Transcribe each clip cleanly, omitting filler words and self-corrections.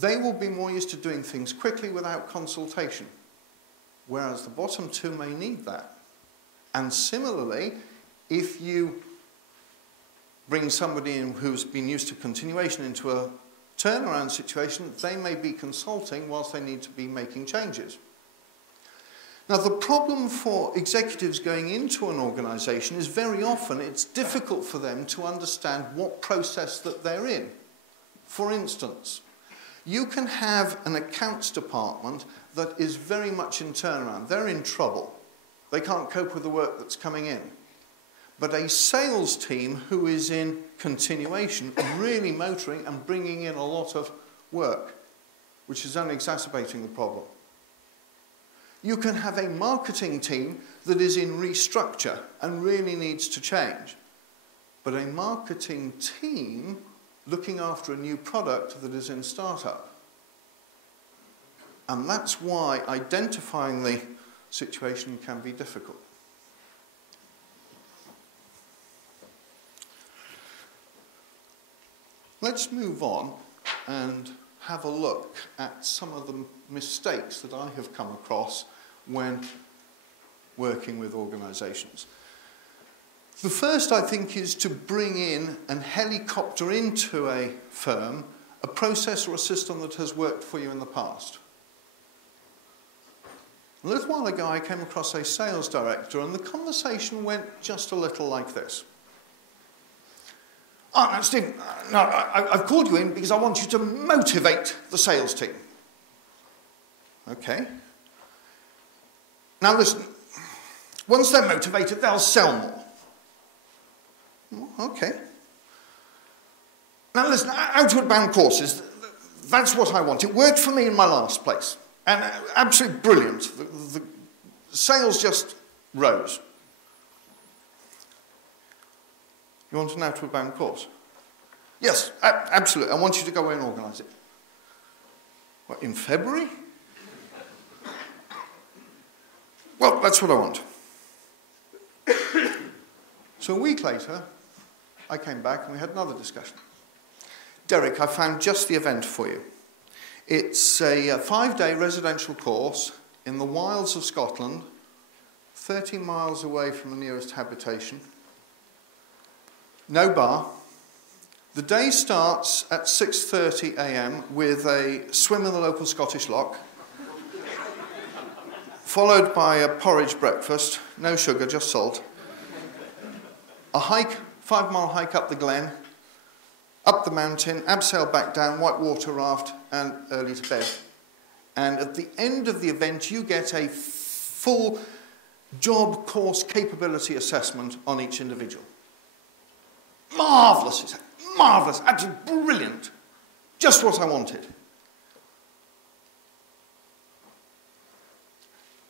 they will be more used to doing things quickly without consultation, whereas the bottom two may need that. And similarly, if you bring somebody in who's been used to continuation into a turnaround situation, they may be consulting whilst they need to be making changes. Now, the problem for executives going into an organisation is very often it's difficult for them to understand what process that they're in. For instance, you can have an accounts department that is very much in turnaround. They're in trouble. They can't cope with the work that's coming in. But a sales team who is in continuation, really motoring and bringing in a lot of work, which is only exacerbating the problem. You can have a marketing team that is in restructure and really needs to change. But a marketing team looking after a new product that is in startup. And that's why identifying the situation can be difficult. Let's move on and have a look at some of the mistakes that I have come across when working with organisations. The first, I think, is to bring in and helicopter into a firm a process or a system that has worked for you in the past. A little while ago, I came across a sales director, and the conversation went just a little like this. Oh, no, Stephen, no, I've called you in because I want you to motivate the sales team. Okay. Now listen, once they're motivated, they'll sell more. Okay. Now listen, outward bound courses, that's what I want. It worked for me in my last place. And absolutely brilliant. The sales just rose. You want an outward bound course? Yes, absolutely. I want you to go away and organise it. What, in February? Well, that's what I want. So a week later, I came back and we had another discussion. Derek, I found just the event for you. It's a 5-day residential course in the wilds of Scotland, 30 miles away from the nearest habitation. No bar. The day starts at 6:30 a.m. with a swim in the local Scottish loch, followed by a porridge breakfast, no sugar, just salt. A hike, 5-mile hike up the glen, up the mountain, abseil back down, whitewater raft, and early to bed. And at the end of the event, you get a full job course capability assessment on each individual. Marvellous, he said. Marvellous, absolutely brilliant. Just what I wanted.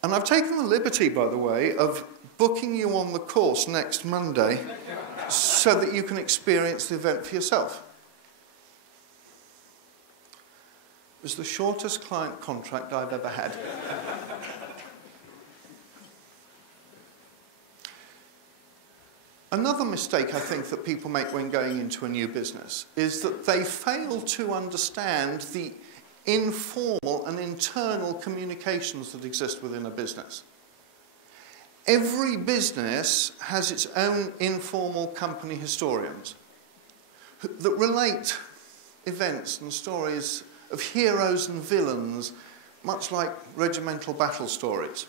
And I've taken the liberty, by the way, of booking you on the course next Monday so that you can experience the event for yourself. It was the shortest client contract I've ever had. Another mistake I think that people make when going into a new business is that they fail to understand the informal and internal communications that exist within a business. Every business has its own informal company historians that relate events and stories of heroes and villains, much like regimental battle stories.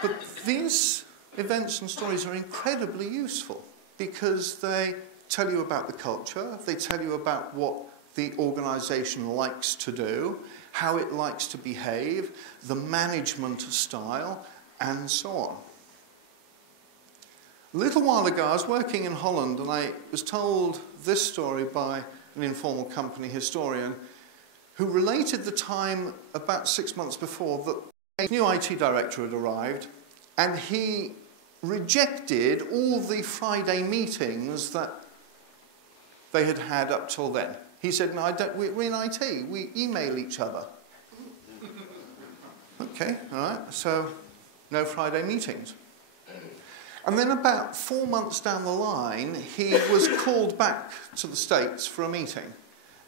But these events and stories are incredibly useful because they tell you about the culture, they tell you about what the organisation likes to do, how it likes to behave, the management style, and so on. A little while ago, I was working in Holland and I was told this story by an informal company historian who related the time about 6 months before that a new IT director had arrived and he rejected all the Friday meetings that they had had up till then. He said, no, we're in IT, we email each other. Okay, all right, so no Friday meetings. And then about 4 months down the line, he was called back to the States for a meeting.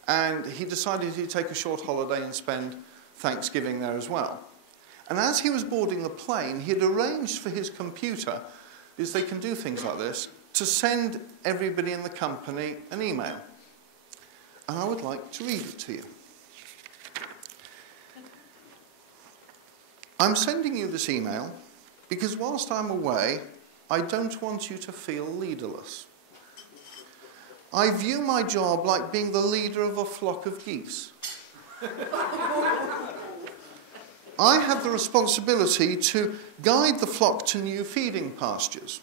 and he decided he'd take a short holiday and spend Thanksgiving there as well. And as he was boarding the plane, he had arranged for his computer, because they can do things like this, to send everybody in the company an email. And I would like to read it to you. I'm sending you this email because whilst I'm away, I don't want you to feel leaderless. I view my job like being the leader of a flock of geese. I have the responsibility to guide the flock to new feeding pastures.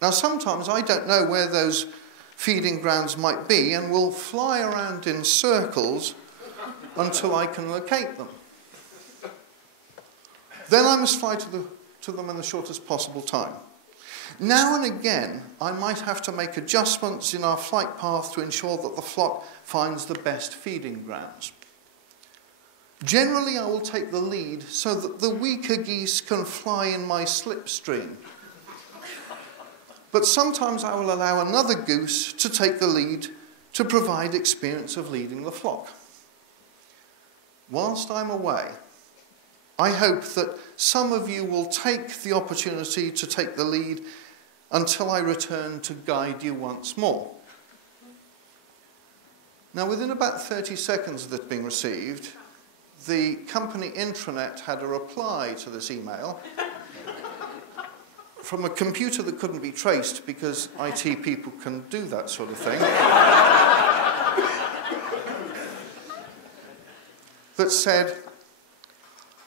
Now, sometimes I don't know where those feeding grounds might be and will fly around in circles until I can locate them. Then I must fly to them in the shortest possible time. Now and again, I might have to make adjustments in our flight path to ensure that the flock finds the best feeding grounds. Generally, I will take the lead so that the weaker geese can fly in my slipstream. But sometimes I will allow another goose to take the lead to provide experience of leading the flock. Whilst I'm away, I hope that some of you will take the opportunity to take the lead until I return to guide you once more. Now, within about 30 seconds of this being received, the company intranet had a reply to this email from a computer that couldn't be traced because IT people can do that sort of thing, that said,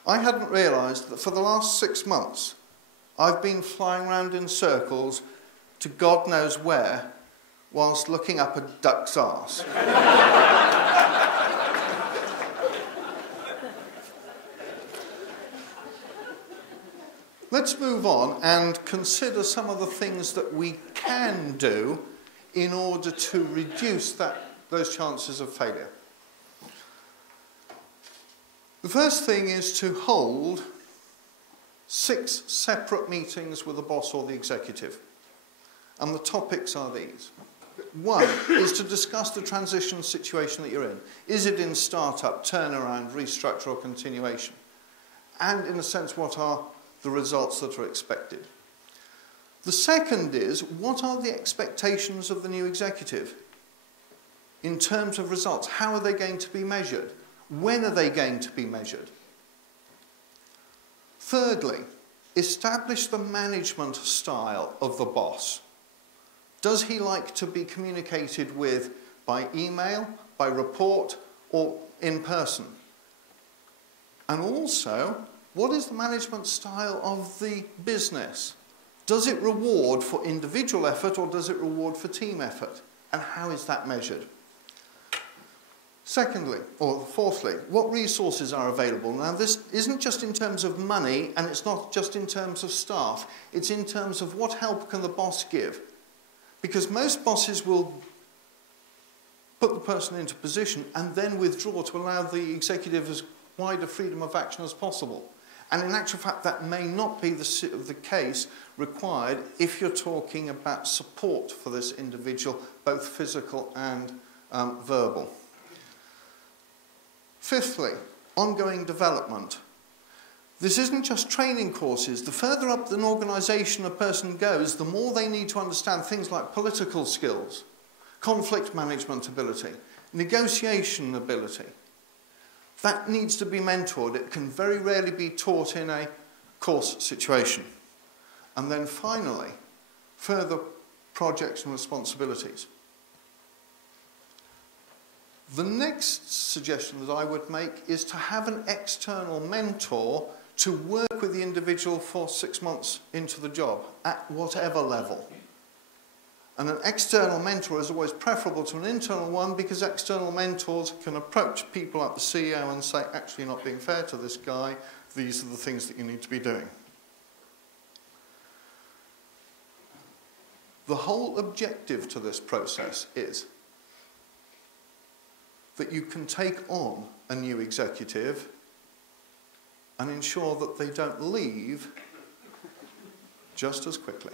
I hadn't realised that for the last 6 months I've been flying around in circles to God knows where whilst looking up a duck's arse. Let's move on and consider some of the things that we can do in order to reduce those chances of failure. The first thing is to hold 6 separate meetings with the boss or the executive. And the topics are these. 1 is to discuss the transition situation that you're in. Is it in startup, turnaround, restructure or continuation? And in a sense, what are the results that are expected? The second is, what are the expectations of the new executive in terms of results? How are they going to be measured? When are they going to be measured? Thirdly, establish the management style of the boss. Does he like to be communicated with by email, by report, or in person? And also, what is the management style of the business? Does it reward for individual effort or does it reward for team effort? And how is that measured? Secondly, or fourthly, what resources are available? Now, this isn't just in terms of money, and it's not just in terms of staff. It's in terms of what help can the boss give. Because most bosses will put the person into position and then withdraw to allow the executive as wide a freedom of action as possible. And in actual fact, that may not be the case required if you're talking about support for this individual, both physical and verbal. Fifthly, ongoing development. This isn't just training courses. The further up an organisation a person goes, the more they need to understand things like political skills, conflict management ability, negotiation ability. That needs to be mentored. It can very rarely be taught in a course situation. And then finally, further projects and responsibilities. The next suggestion that I would make is to have an external mentor to work with the individual for 6 months into the job, at whatever level. And an external mentor is always preferable to an internal one because external mentors can approach people like the CEO and say, actually, you're not being fair to this guy, these are the things that you need to be doing. The whole objective to this process is that you can take on a new executive and ensure that they don't leave just as quickly.